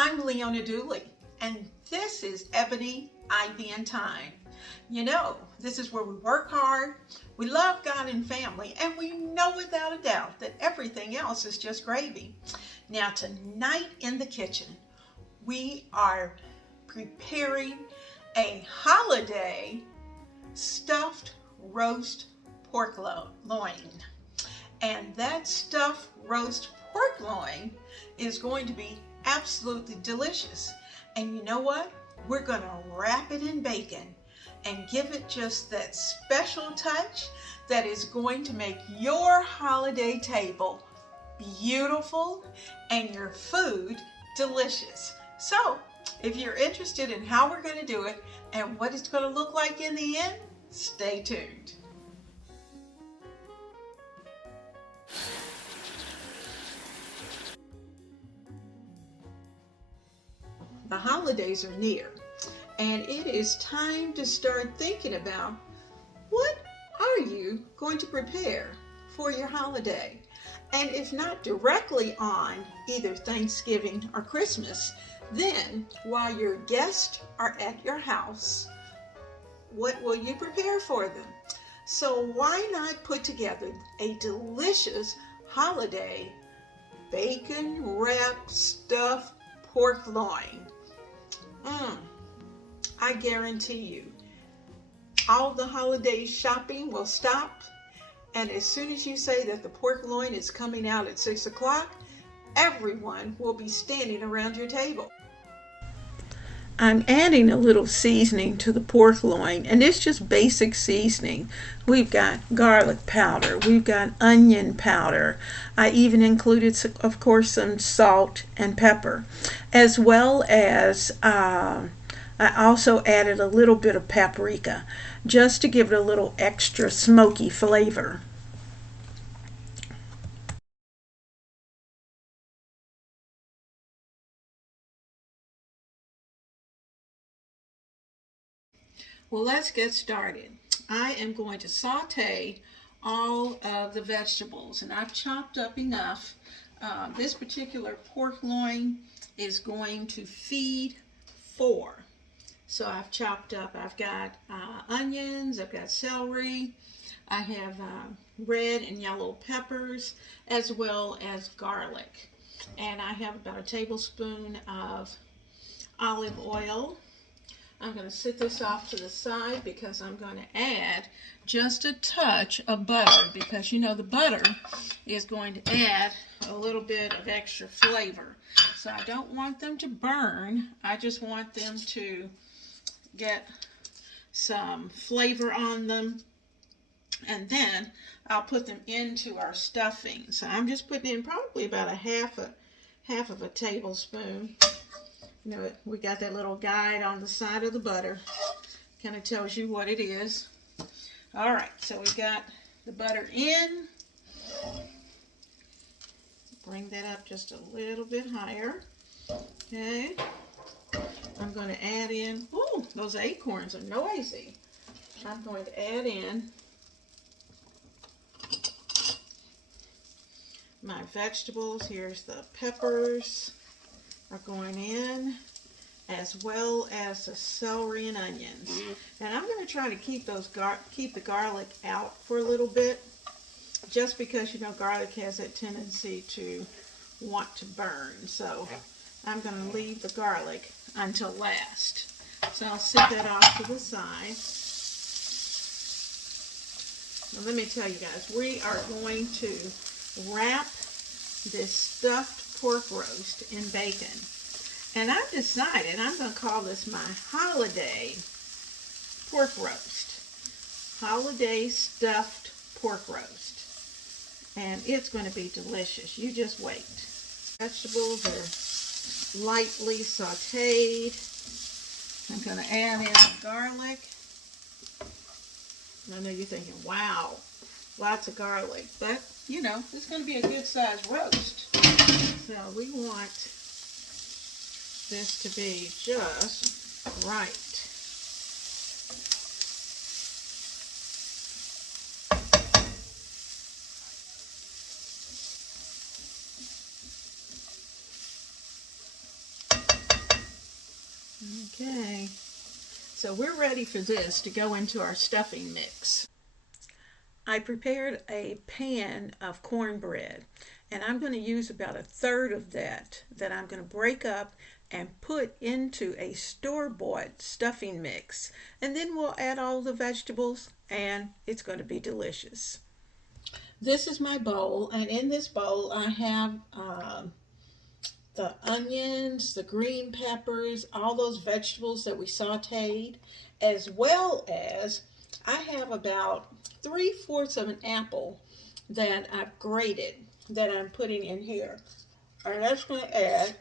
I'm Leona Dooley, and this is Ebony, Ivy, and Thyme. You know, this is where we work hard, we love God and family, and we know without a doubt that everything else is just gravy. Now, tonight in the kitchen, we are preparing a holiday stuffed roast pork loin. And that stuffed roast pork loin is going to be absolutely delicious. And you know what? We're going to wrap it in bacon and give it just that special touch that is going to make your holiday table beautiful and your food delicious. So, if you're interested in how we're going to do it and what it's going to look like in the end, stay tuned. The holidays are near, and it is time to start thinking about what are you going to prepare for your holiday. And if not directly on either Thanksgiving or Christmas, then while your guests are at your house, what will you prepare for them? So why not put together a delicious holiday bacon wrapped stuffed pork loin? I guarantee you, all the holiday shopping will stop, and as soon as you say that the pork loin is coming out at 6 o'clock, everyone will be standing around your table. I'm adding a little seasoning to the pork loin, and it's just basic seasoning. We've got garlic powder, we've got onion powder. I even included, of course, some salt and pepper, as well as I also added a little bit of paprika, just to give it a little extra smoky flavor. Well, let's get started. I am going to saute all of the vegetables, and I've chopped up enough. This particular pork loin is going to feed 4. So I've chopped up, I've got onions, I've got celery, I have red and yellow peppers, as well as garlic. And I have about a tablespoon of olive oil. I'm going to set this off to the side because I'm going to add just a touch of butter, because you know the butter is going to add a little bit of extra flavor. So I don't want them to burn, I just want them to get some flavor on them, and then I'll put them into our stuffing. So I'm just putting in probably about a half of a tablespoon. You know, we got that little guide on the side of the butter, kind of tells you what it is. All right, so we got the butter in. Bring that up just a little bit higher. Okay. I'm going to add in, ooh, those acorns are noisy. I'm going to add in my vegetables. Here's the peppers are going in, as well as the celery and onions. And I'm going to try to keep keep the garlic out for a little bit, just because you know garlic has that tendency to want to burn. So I'm going to leave the garlic until last. So I'll set that off to the side. Now let me tell you guys, we are going to wrap this stuffed pork roast in bacon. And I've decided I'm going to call this my holiday pork roast. Holiday stuffed pork roast. And it's going to be delicious. You just wait. Vegetables are lightly sauteed. I'm going to add in the garlic. I know you're thinking, wow, lots of garlic. But, you know, it's going to be a good sized roast. So we want this to be just right. Okay, so we're ready for this to go into our stuffing mix. I prepared a pan of cornbread, and I'm going to use about a third of that I'm going to break up and put into a store-bought stuffing mix. And then we'll add all the vegetables, and it's going to be delicious. This is my bowl, and in this bowl I have the onions, the green peppers, all those vegetables that we sauteed, as well as I have about 3/4 of an apple that I've grated that I'm putting in here. And that's going to add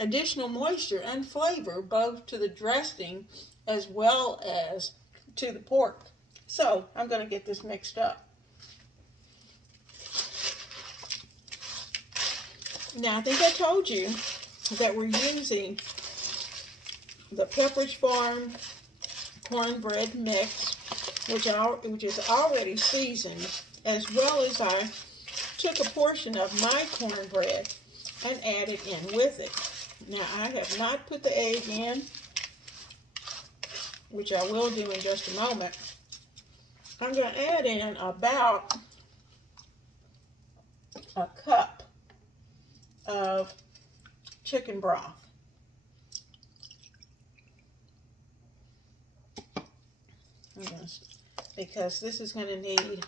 additional moisture and flavor both to the dressing as well as to the pork. So I'm going to get this mixed up. Now, I think I told you that we're using the Pepperidge Farm cornbread mix, which is already seasoned, as well as I took a portion of my cornbread and added in with it. Now, I have not put the egg in, which I will do in just a moment. I'm going to add in about a cup of chicken broth. Because this is going to need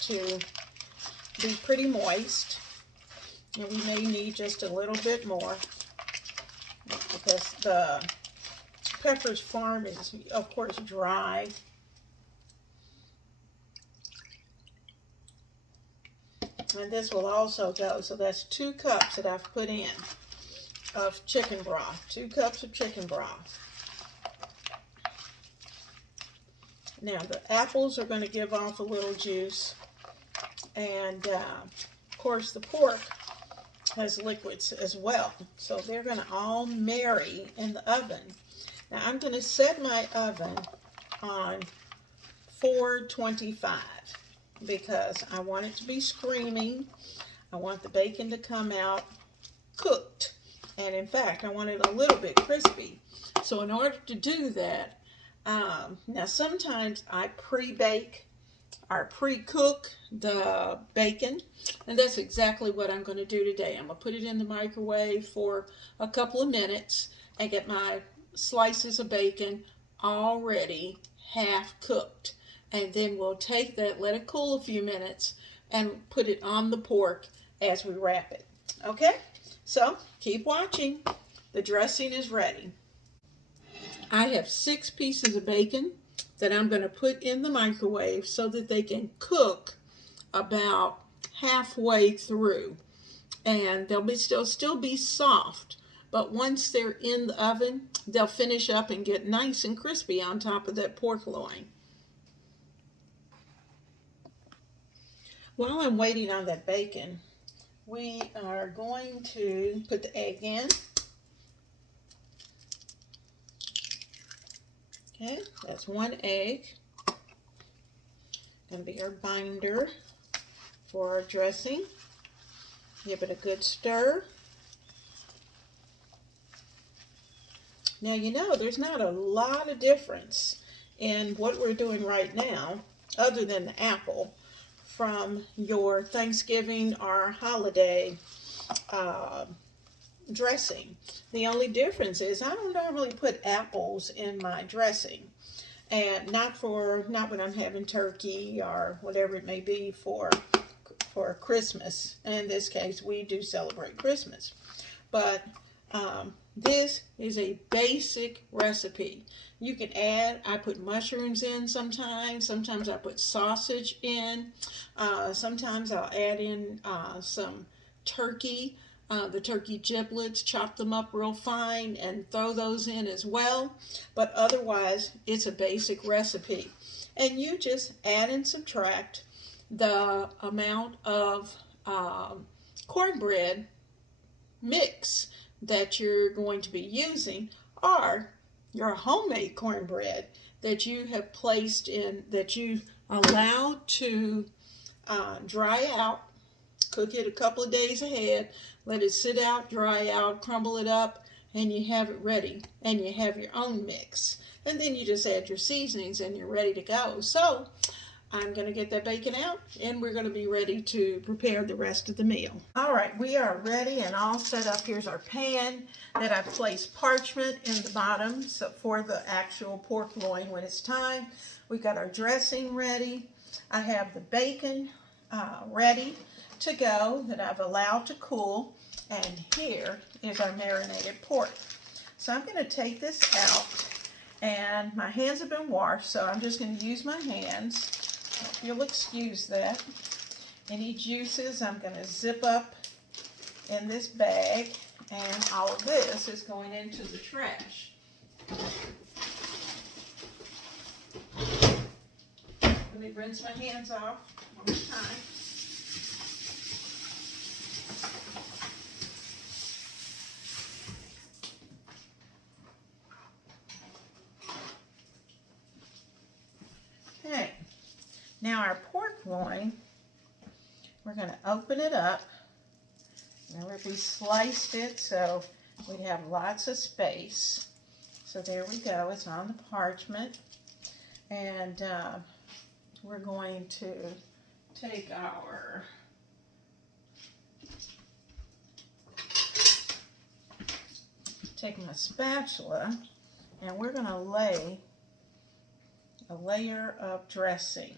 to be pretty moist, and we may need just a little bit more because the Pepperidge Farm is, of course, dry. And this will also go, so that's 2 cups that I've put in of chicken broth, 2 cups of chicken broth. Now the apples are going to give off a little juice, and of course the pork has liquids as well, so they're going to all marry in the oven. Now I'm going to set my oven on 425. Because I want it to be screaming. I want the bacon to come out cooked. And in fact, I want it a little bit crispy. So in order to do that, now sometimes I pre-bake or pre-cook the bacon. And that's exactly what I'm going to do today. I'm going to put it in the microwave for a couple of minutes and get my slices of bacon already half cooked. And then we'll take that, let it cool a few minutes, and put it on the pork as we wrap it. Okay? So, keep watching. The dressing is ready. I have 6 pieces of bacon that I'm going to put in the microwave so that they can cook about halfway through. And they'll still be soft. But once they're in the oven, they'll finish up and get nice and crispy on top of that pork loin. While I'm waiting on that bacon, we are going to put the egg in. Okay, that's 1 egg. Going to be our binder for our dressing. Give it a good stir. Now, you know, there's not a lot of difference in what we're doing right now, other than the apple, from your Thanksgiving or holiday dressing. The only difference is I don't normally put apples in my dressing, and not when I'm having turkey or whatever it may be for Christmas. In this case, we do celebrate Christmas, but this is a basic recipe. You can add, I put mushrooms in sometimes I put sausage in, sometimes I'll add in some turkey, the turkey giblets, chop them up real fine and throw those in as well, but otherwise it's a basic recipe. And you just add and subtract the amount of cornbread mix that you're going to be using, or your homemade cornbread that you have placed in, that you allowed to dry out. Cook it a couple of days ahead, let it sit out, dry out, crumble it up, and you have it ready, and you have your own mix. And then you just add your seasonings and you're ready to go. So I'm going to get that bacon out, and we're going to be ready to prepare the rest of the meal. All right, we are ready and all set up. Here's our pan that I've placed parchment in the bottom so for the actual pork loin when it's time. We've got our dressing ready. I have the bacon ready to go that I've allowed to cool. And here is our marinated pork. So I'm going to take this out, and my hands have been washed, so I'm just going to use my hands. If you'll excuse that. Any juices I'm going to zip up in this bag, and all of this is going into the trash. Let me rinse my hands off one more time. Okay. Now our pork loin, we're going to open it up. Remember, we sliced it so we'd have lots of space. So there we go, it's on the parchment. And we're going to take my spatula, and we're going to lay a layer of dressing.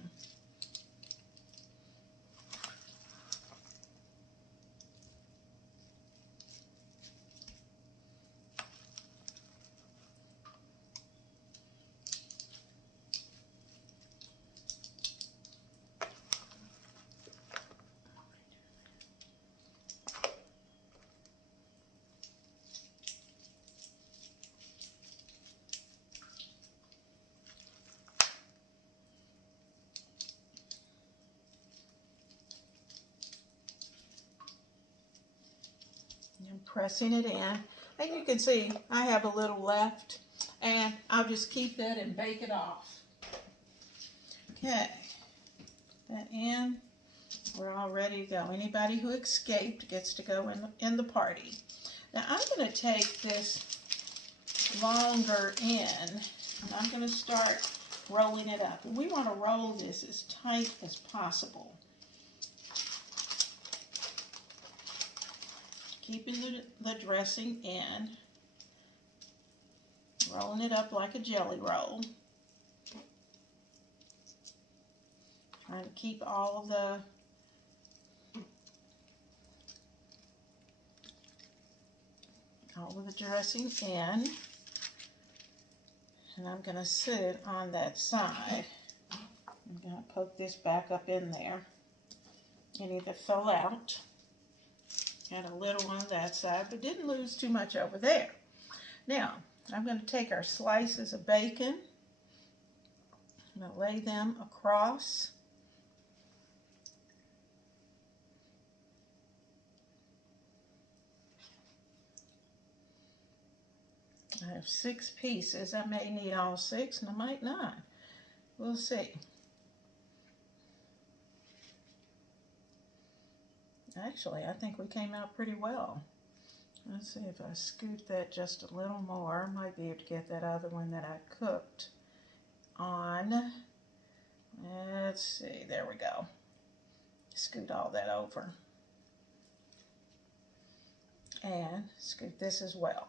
I'm pressing it in, and you can see I have a little left, and I'll just keep that and bake it off. Okay, that in, we're all ready to go. Anybody who escaped gets to go in the party. Now I'm going to take this longer end, and I'm going to start rolling it up. We want to roll this as tight as possible. Keeping the dressing in, rolling it up like a jelly roll. Trying to keep all of the dressing in. And I'm going to sit it on that side. I'm going to poke this back up in there. Any that fell out. Got a little on that side, but didn't lose too much over there. Now, I'm going to take our slices of bacon. I'm going to lay them across. I have 6 pieces. I may need all 6, and I might not. We'll see. Actually, I think we came out pretty well. Let's see if I scoot that just a little more. I might be able to get that other one that I cooked on. Let's see, there we go. Scoot all that over. And scoot this as well.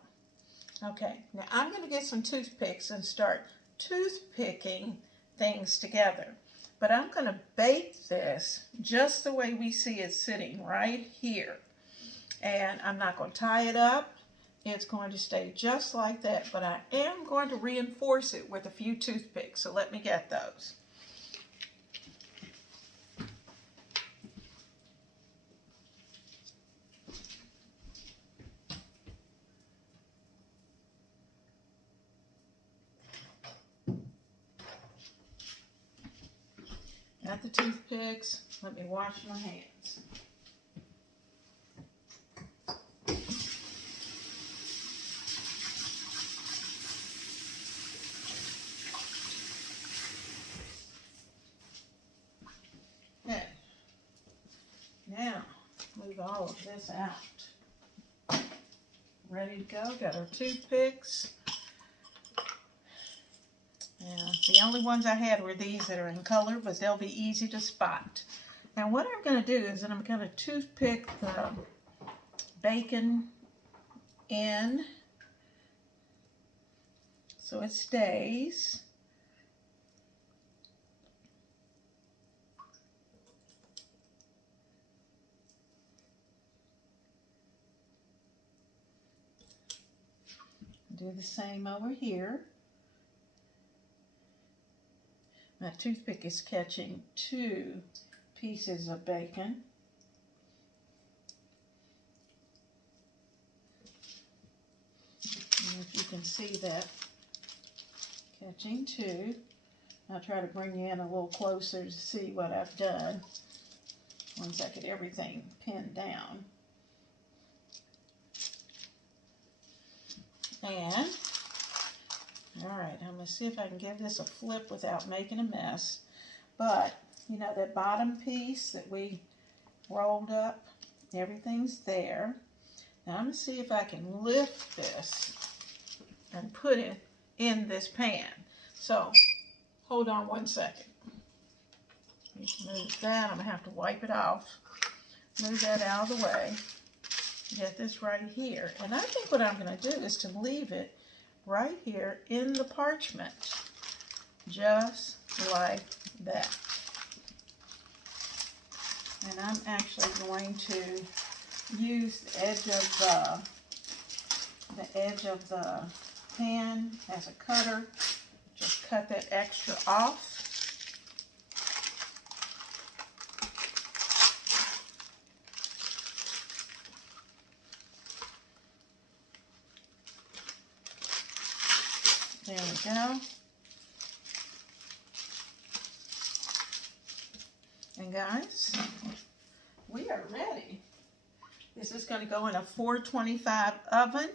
Okay, now I'm going to get some toothpicks and start toothpicking things together. But I'm going to bake this just the way we see it sitting right here. And I'm not going to tie it up. It's going to stay just like that. But I am going to reinforce it with a few toothpicks. So let me get those. Got the toothpicks. Let me wash my hands. Okay. Now, move all of this out. ready to go. Got our toothpicks. Yeah, the only ones I had were these that are in color, but they'll be easy to spot. Now what I'm going to do is that I'm going to toothpick the bacon in so it stays. Do the same over here. My toothpick is catching 2 pieces of bacon. And if you can see that, catching 2. I'll try to bring you in a little closer to see what I've done once I get everything pinned down. And, all right, I'm going to see if I can give this a flip without making a mess. But, you know, that bottom piece that we rolled up, everything's there. Now I'm going to see if I can lift this and put it in this pan. So, hold on one second. Move that. I'm going to have to wipe it off. Move that out of the way. Get this right here. And I think what I'm going to do is to leave it right here in the parchment. Just like that. And I'm actually going to use the edge of the pan as a cutter. Just cut that extra off. There we go. And guys, we are ready. This is going to go in a 425 oven,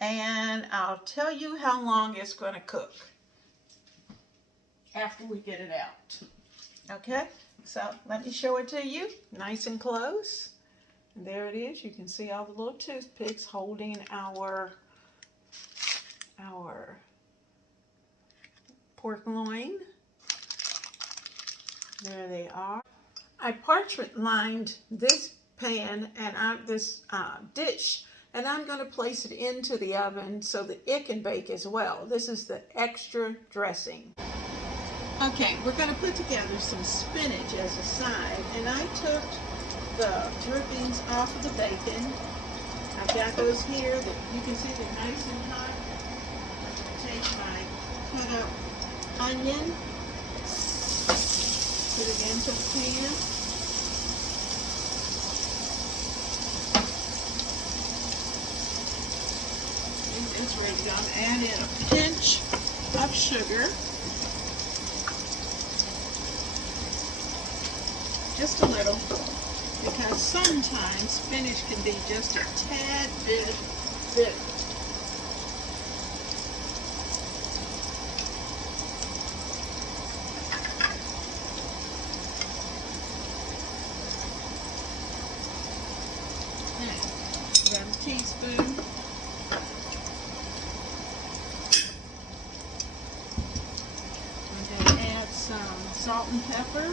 and I'll tell you how long it's going to cook after we get it out. Okay, so let me show it to you nice and close. And there it is. You can see all the little toothpicks holding our pork loin. There they are. I parchment lined this pan and this dish, and I'm going to place it into the oven so that it can bake as well. This is the extra dressing. Okay, we're going to put together some spinach as a side, and I took the drippings off of the bacon. I've got those here that you can see they're nice and hot. I'm going to take my cut up onion, put it into the pan. And it's ready to go. I'm add in a pinch of sugar. Just a little, because sometimes spinach can be just a tad bit bitter. About a teaspoon. I'm going to add some salt and pepper.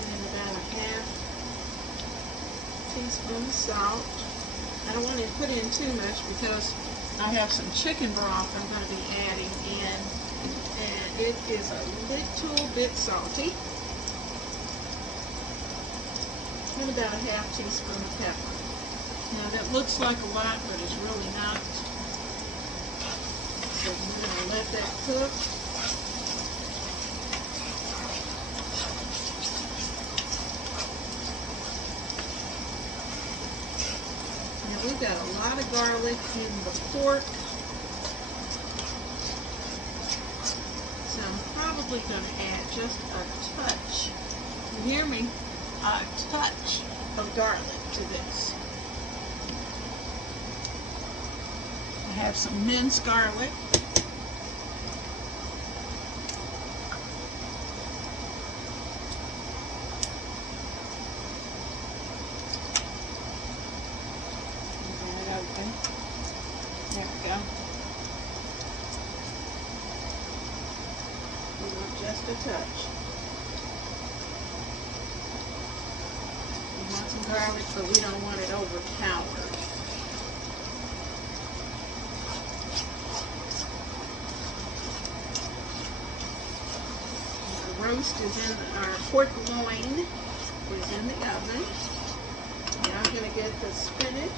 And about a half teaspoon of salt. I don't want to put in too much because I have some chicken broth I'm going to be adding in. And it is a little bit salty. And about a half teaspoon of pepper. Now that looks like a lot, but it's really not. So we're going to let that cook. Now we've got a lot of garlic in the pork. So I'm probably going to add just a touch. You hear me? A touch of garlic to this. I have some minced garlic. just a touch. We want some garlic, but we don't want it overpowered. Roast is in our pork loin is in the oven. Now I'm going to get the spinach.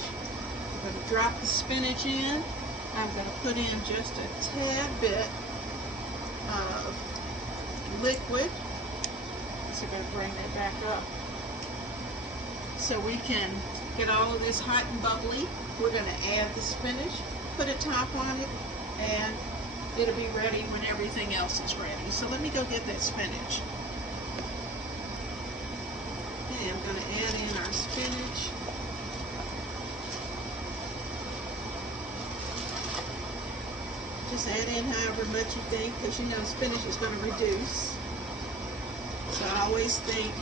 I'm going to drop the spinach in. I'm going to put in just a tad bit of liquid. So I'm going to bring that back up so we can get all of this hot and bubbly. We're going to add the spinach, put a top on it, and it'll be ready when everything else is ready. So let me go get that spinach. Okay, I'm going to add in our spinach. Just add in however much you think, because you know spinach is going to reduce. So I always think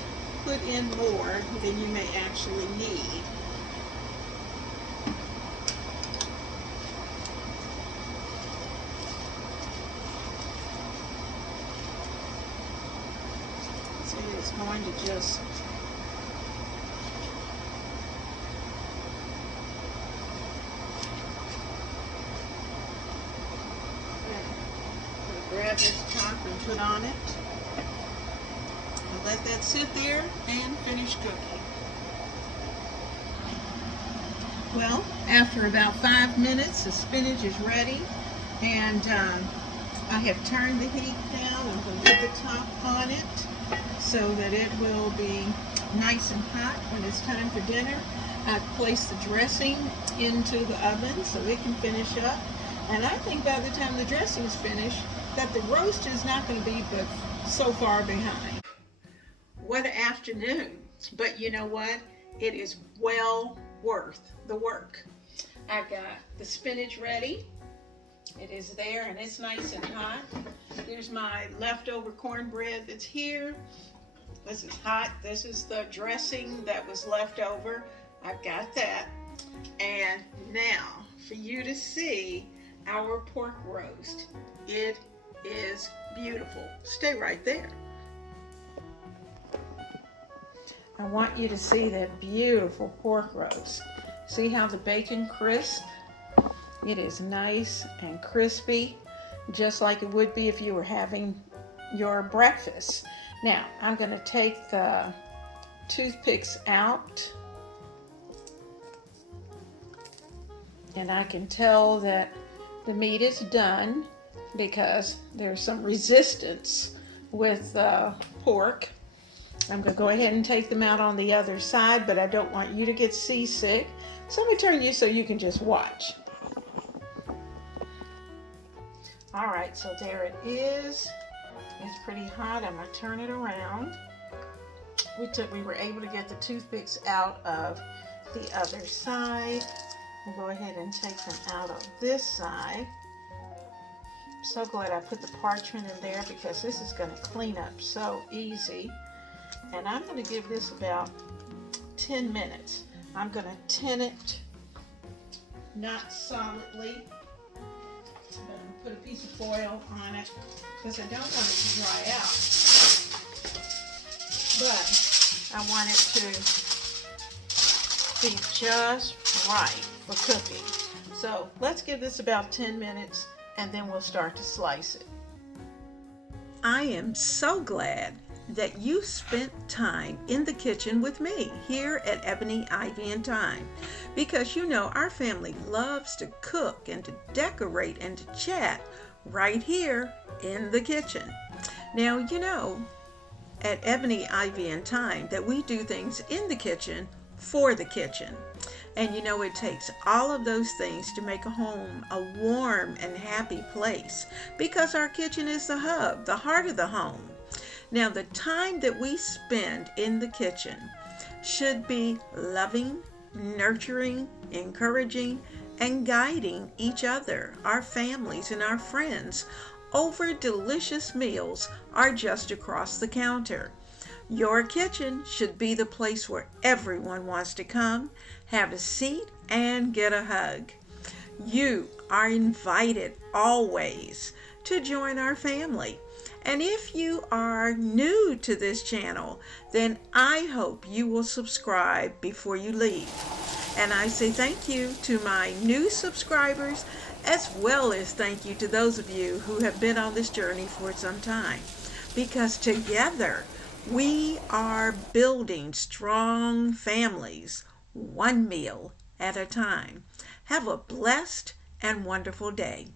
put in more than you may actually need. It's going to just grab this top and put on it and let that sit there and finish cooking. Well, after about 5 minutes, the spinach is ready, and I have turned the heat down. I'm going to put the top on it so that it will be nice and hot when it's time for dinner. I've placed the dressing into the oven so it can finish up, and I think by the time the dressing is finished that the roast is not going to be but so far behind. What an afternoon, but you know what? It is well worth the work. I've got the spinach ready. It is there and it's nice and hot. There's my leftover cornbread that's here. This is hot. This is the dressing that was left over. I've got that. And now for you to see our pork roast. It is beautiful. Stay right there. I want you to see that beautiful pork roast. See how the bacon crisp? It is nice and crispy, just like it would be if you were having your breakfast. Now, I'm going to take the toothpicks out, and I can tell that the meat is done because there's some resistance with pork. I'm going to go ahead and take them out on the other side, but I don't want you to get seasick. So I'm going to turn you so you can just watch. All right, so there it is. It's pretty hot. I'm going to turn it around. We were able to get the toothpicks out of the other side. I'll go ahead and take them out of this side. I'm so glad I put the parchment in there because this is going to clean up so easy. And I'm going to give this about 10 minutes. I'm going to tin it, not solidly. I'm going to put a piece of foil on it because I don't want it to dry out. But I want it to be just right for cooking. So let's give this about 10 minutes and then we'll start to slice it. I am so glad that you spent time in the kitchen with me here at Ebony, Ivy, and Thyme, because you know our family loves to cook and to decorate and to chat right here in the kitchen. Now, you know, at Ebony, Ivy, and Thyme that we do things in the kitchen for the kitchen. And you know, it takes all of those things to make a home a warm and happy place, because our kitchen is the hub, the heart of the home. Now, the time that we spend in the kitchen should be loving, nurturing, encouraging, and guiding each other, our families, and our friends over delicious meals are just across the counter. Your kitchen should be the place where everyone wants to come, have a seat, and get a hug. You are invited always to join our family. And if you are new to this channel, then I hope you will subscribe before you leave. And I say thank you to my new subscribers, as well as thank you to those of you who have been on this journey for some time. Because together we are building strong families, one meal at a time. Have a blessed and wonderful day.